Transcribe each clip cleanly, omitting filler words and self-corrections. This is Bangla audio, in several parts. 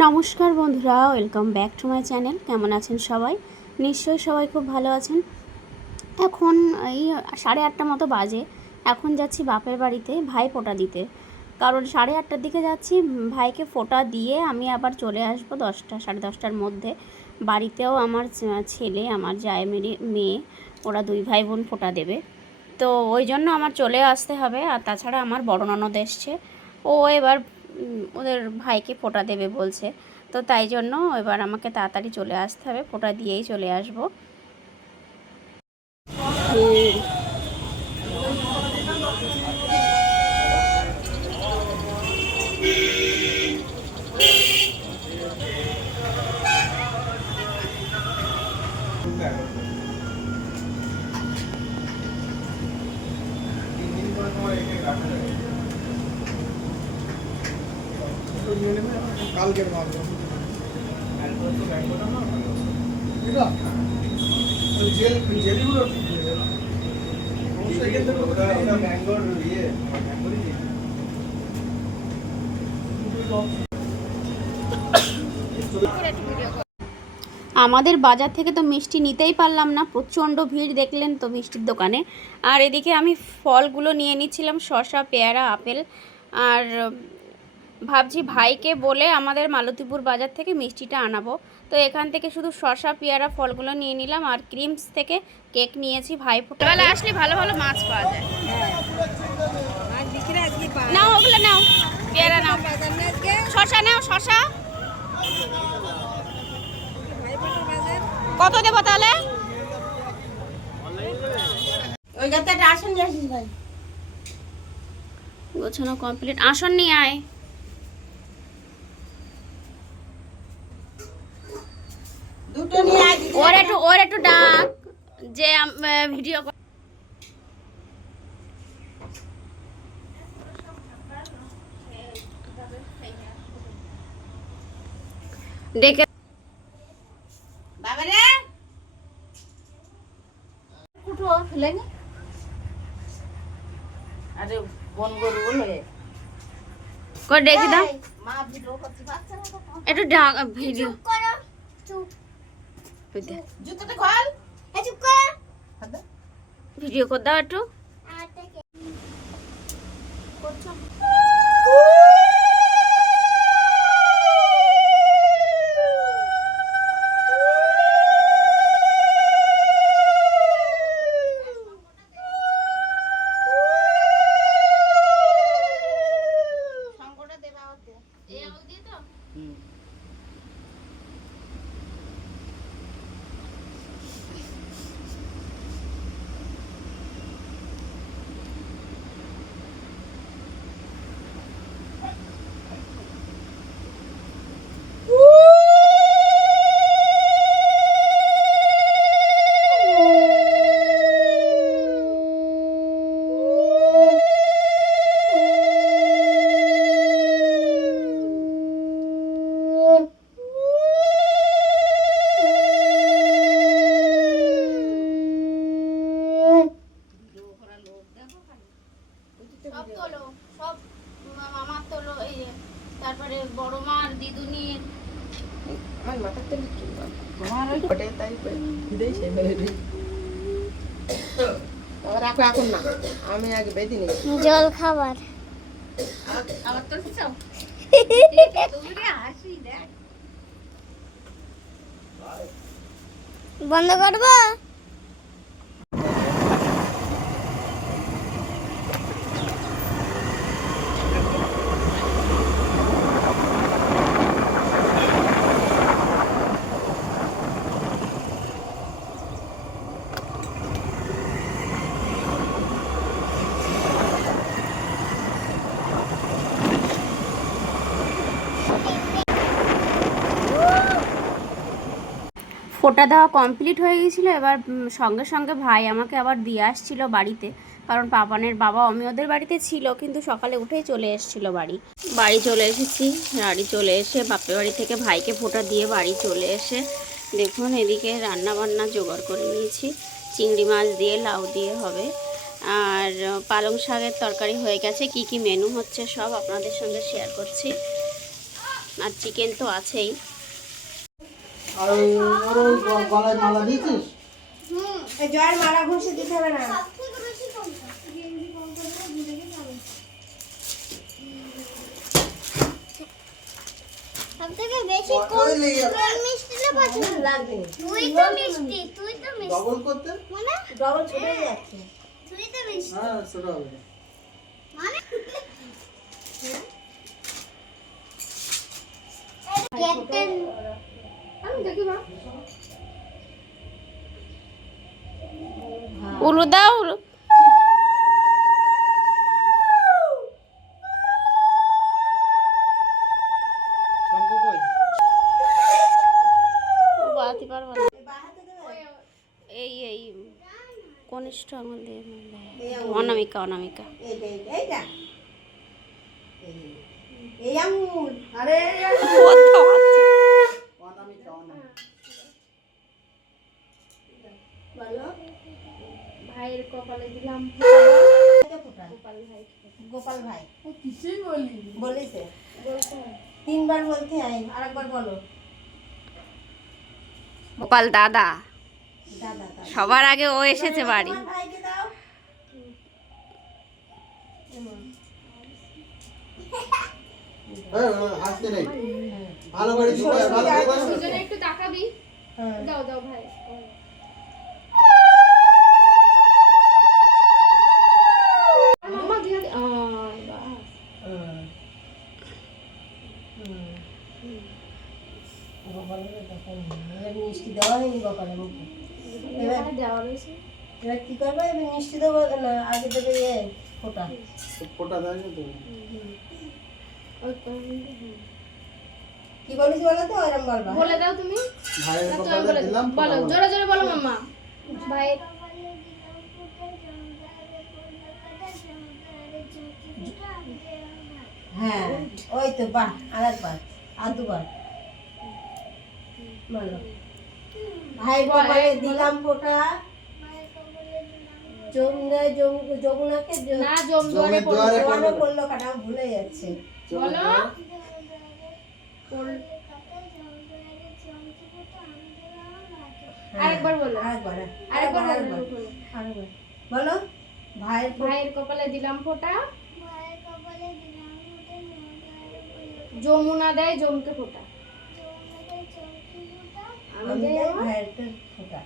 নমস্কার বন্ধুরা, welcome back to my channel. কেমন আছেন সবাই? নিশ্চয়ই সবাই খুব ভালো আছেন। এখন এই 8:30 মতো বাজে। এখন যাচ্ছি বাপের বাড়িতে ভাই ফোঁটা দিতে, কারণ 8:30টার দিকে যাচ্ছি। ভাইকে ফোঁটা দিয়ে আমি আবার চলে আসবো 10টা 10:30টার মধ্যে। বাড়িতেও আমার ছেলে, আমার জায়ের মেয়ে, ওরা দুই ভাই বোন ফোঁটা দেবে। তো ওই জন্য আমার চলে আসতে হবে। আর তাছাড়া আমার বড় ননদ এসছে, ও এবার ওদের ভাইকে ফোঁটা দেবে বলছে। তো তাই জন্য এবার আমাকে তাড়াতাড়ি চলে আসতে হবে, ফোঁটা দিয়েই চলে আসবো। কালকের মাল জেলিগুলো আমাদের বাজার থেকে তো মিষ্টি নিতেই পারলাম না, প্রচণ্ড ভিড় দেখলেন তো মিষ্টির দোকানে। আর এদিকে আমি ফলগুলো নিয়ে নিচ্ছিলাম, শসা, পেয়ারা, আপেল। আর ভাবছি ভাইকে বলে আমাদের মালতীপুর বাজার থেকে মিষ্টিটা আনাবো। তো এখান থেকে শুধু শসা, পেয়ারা, ফলগুলো নিয়ে নিলাম। আর ক্রিমস থেকে কেক নিয়েছি। ভাই ফোটাবেলা আসলে ভালো ভালো মাছ পাওয়া যায়। নাও ওগুলো নাও, পেয়ারা নাও, শসা নাও, শসা কত দেবো তাহলে? ওই গাতে একটা আসন নিয়ে আসিস ভাই। গোছানো কমপ্লিট। আসন নিয়ে আয়। দুটো নিয়ে আয়। ওর একটু ডাক যে ভিডিও ডেকে। বাবা রে কুটো ফেলেনি। আরে বন গরু হয়ে কর ডেকে দাও, মা ভিডিও করতে পারছে না তো। একটু ডাক ভিডিও। চুপ করো, চুপ। জুতোটা খোল। চুপ কর। ভিডিও কর দাও একটু। করছো সংকটটা দেবা হতে এই আঙুল দিয়ে তো। সব তোলো, সব মামার তোলো, এই তারপরে বড় মার, দিদুনির। আমার মাথা তেল কি তোমার ওই কোটে তাই দেই সে ফেলে দিই। আবার এখন না, আমি আগে বেদি নেই জল খাবার আবার তো চাও তুমি হাসি দেখ। বন্ধ করবো। ফোঁটা দেওয়া কমপ্লিট হয়ে গেছিলো। এবার সঙ্গে সঙ্গে ভাই আমাকে আবার দিয়ে আসছিলো বাড়িতে, কারণ পাপানের বাবা অমিয়দের বাড়িতে ছিল, কিন্তু সকালে উঠেই চলে এসেছিলো বাড়ি চলে এসেছি। বাড়ি চলে এসে বাপের বাড়ি থেকে ভাইকে ফোঁটা দিয়ে বাড়ি চলে এসে দেখুন এদিকে রান্না বান্না জোগাড় করে নিয়েছি। চিংড়ি মাছ দিয়ে লাউ দিয়ে হবে, আর পালং শাকের তরকারি হয়ে গেছে। কি কি মেনু হচ্ছে সব আপনাদের সঙ্গে শেয়ার করছি। আর চিকেন তো আছেই। আর ওর ওই গলায় মালা দিয়েছিস? এই জয়ের মালা ঘুষে দিতে হবে না। সবথেকে বেশি কোন মিষ্টিটা পছন্দ লাগবে তুই তো মিষ্টি ডবল করতে? মানে ডবল ছোট হয়ে যাচ্ছে। তুই তো মিষ্টি হ্যাঁ ছোট হবে। মানে ক্যাপ্টেন আমি দেখি মা উলু দাও উলু। শঙ্খ কই? ও বাড়াতে পারবো না। এই এই কনিষ্ঠ আঙুল দিয়ে অনামিকা অনামিকা। এইটা এইটা এই আঙুল আরে অনামিকা অনামিকা। বলো ভাইয়ের কপালে দিলাম গোপাল ভাই কিছুই বলি বলেছে তিনবার বলতে হয় আরেকবার বলো গোপাল দাদা দাদা দাদা সবার আগে ও এসেছে বাড়ি। তোমার ভাইকে দাও হাসতে নেই, ভালো করে দিতে হয়, ভালো করে দাও। দুজনে একটু তাকাবি হ্যাঁ দাও দাও ভাই মামা দিয়ে দে গোপালের তখন মিষ্টি দেওয়া হয়নি গোপালের মুখে এবার দেওয়া রয়েছে এবার কি করবে এবার মিষ্টি দেবো না আগে দেবে ইয়ে ফোটা ফোঁটা দেয় না তো? কি বলিস বলো তো ওরম বলবা বলে দাও তুমি ভাইয়ের তো আমি কপালে বলে দিলাম দিই। বলো জোরে জোরে বলো মাম্মা ভাই হ্যাঁ ওই তো বাহ আরেকবার আর দুবার বলো ভাই কপালে দিলাম ফোটা যমুনাকে না জম জোরে জমের দুয়ারে জোয়ারে পড়লো কাটা আমি ভুলে যাচ্ছে বলো আরেকবার বলো আরেকবার আরেকবার আরেকবার বলো আরেকবার বলো ভাইয়ের ভাইয়ের কপালে দিলাম ফোঁটা যমুনা দেয় জমকে ফোঁটা আমি আমি দেই দেই আমার ভাইয়ের ফোটা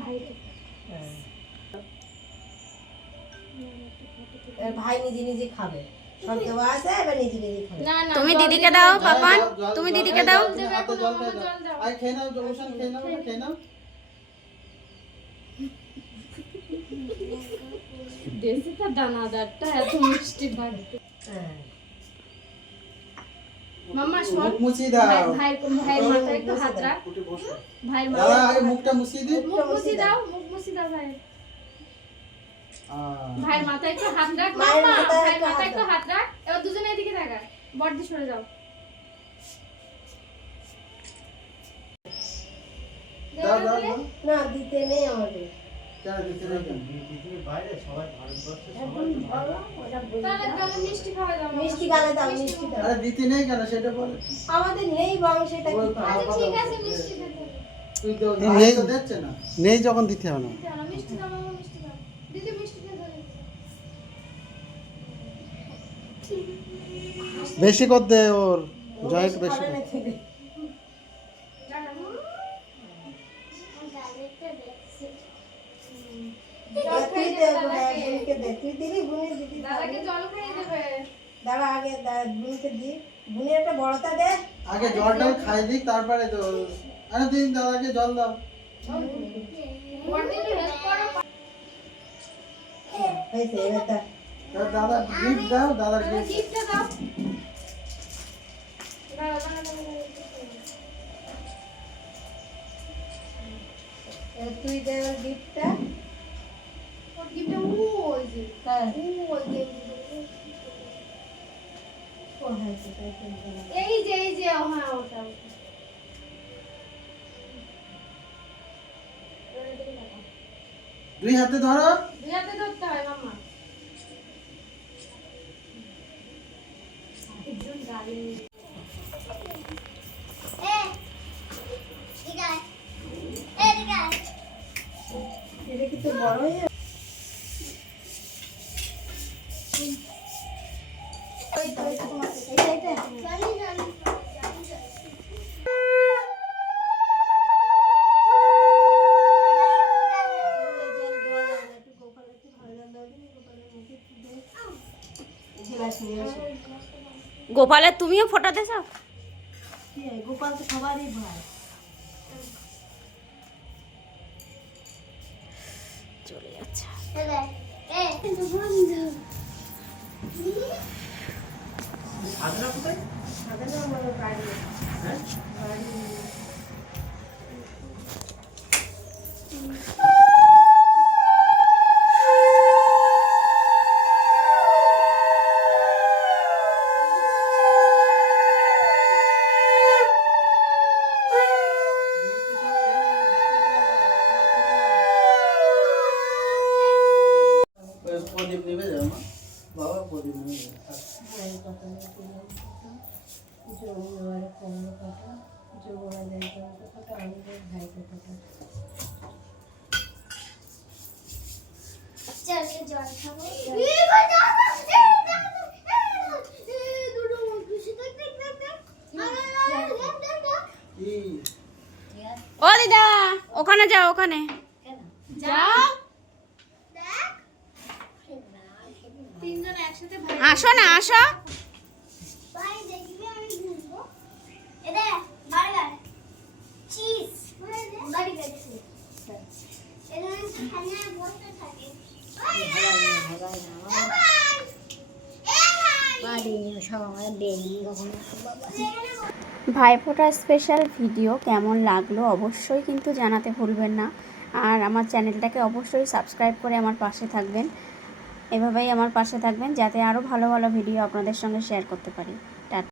ভাইকে ভাই নিজে নিজে খাবে সব দেওয়া আছে এবার নিজে নিজে খাবে না না তুমি জল দিদিকে দিতে দাও হবে। পাপান, জল- তুমি জল- দিদিকে জল- দাও। জল- দেবে হাতে এখন, জল মামা দাও। জল দাও। আয় খেয়ে নাও, ওষুধ খেয়ে নাও, খেয়ে নাও। দেশিটা দানাদারটা এত মিষ্টি বাড়িতে হ্যাঁ মাম্মা শোন মুখ মুছিয়ে দাও। ভাইয়ের মাথায় একটু হাত রাখ উঠে বসো। ভাইয়ের দাদা মাথায় আগে মুখটা মুছিয়ে দি। মুখ মুছি দাও ভাইয়ের ভাইয়ের মাথায় একটু হাত রাখ মায়ের মাম্মা মাথায় ভাইয়ের একটু মাথায় হাত একটু হাত রাখ এবার দুজনে এদিকে তাকা বড়দি সরে যাও দাও, দাও, দাও। না দিতে নেই আমাদের কেন দিতে নেই কেন? তাহলে তাহলে মিষ্টি খাওয়া যাও মিষ্টি গালে দাও মিষ্টি দাও আরে দিতে নেই কেন সেটা বল। আমাদের নেই বংশ এটা কি আচ্ছা ঠিক আছে মিষ্টি দিতে তুই তো ভাই তো দিচ্ছে না। নেই যখন দিতে হবে না। দাও মিষ্টি দাও মামা মিষ্টি দাও দিদি মিষ্টি দিয়ে দাও বেশি কর দে ওর জয় একটু বেশি খাবে কর। না খেলে। তুই দে বুনিকে দে তুই দিলি বুনি দিদি দাদাকে জল খাইয়ে দেবে দাঁড়া আগে বুনিকে দি বুনি একটা বড়টা দে আগে জলটা খাই দিক তারপরে তো। আরে তুই দাদাকে জল দাও। বড়দি একটু হেল্প করো হয়েছে এবার তা দাদা গিফট দাও, দাদার দাদা গিফট। জিপটা দাও দাও দাও এবার তুই দে গিফটটা জিপটা ওই যে হ্যাঁ ওই যে ও হয়েছে তাই তো এই যে হ্যাঁ ওটা দুই হাতে ধরো। দুই হাতে ধরতে হয় মাম্মা বড় হয়ে গোপালের তুমিও ফোঁটা দেছো? গোপাল তো সবারই ভাই। চলে যাচ্ছে। সাদরা কোথায়? সাধারণ আমার বাড়ি হ্যাঁ? বাড়ি প্রদীপ নেবে যাও না বাবা, প্রদীপ নেবে যাও। ভাই কথা জমি নেওয়ার কমলো কথা জোড়া দেয় কথা আমাদের ভাইকে কথা জল খাবো কি ও দিদা, ওখানে যাও, ওখানে যাও। তিনজন একসাথে ভাই আসো না, আসো। ভাই দেখবি আমি ঘুরবো এটা বার্গার চিজ বার্গার চিজ এটা খানা বসে থাকে ভাইফোঁটা স্পেশাল ভিডিও কেমন লাগলো অবশ্যই কিন্তু জানাতে ভুলবেন না। আর আমার চ্যানেলটাকে অবশ্যই সাবস্ক্রাইব করে আমার পাশে থাকবেন। এভাবেই আমার পাশে থাকবেন যাতে আরও ভালো ভালো ভিডিও আপনাদের সঙ্গে শেয়ার করতে পারি।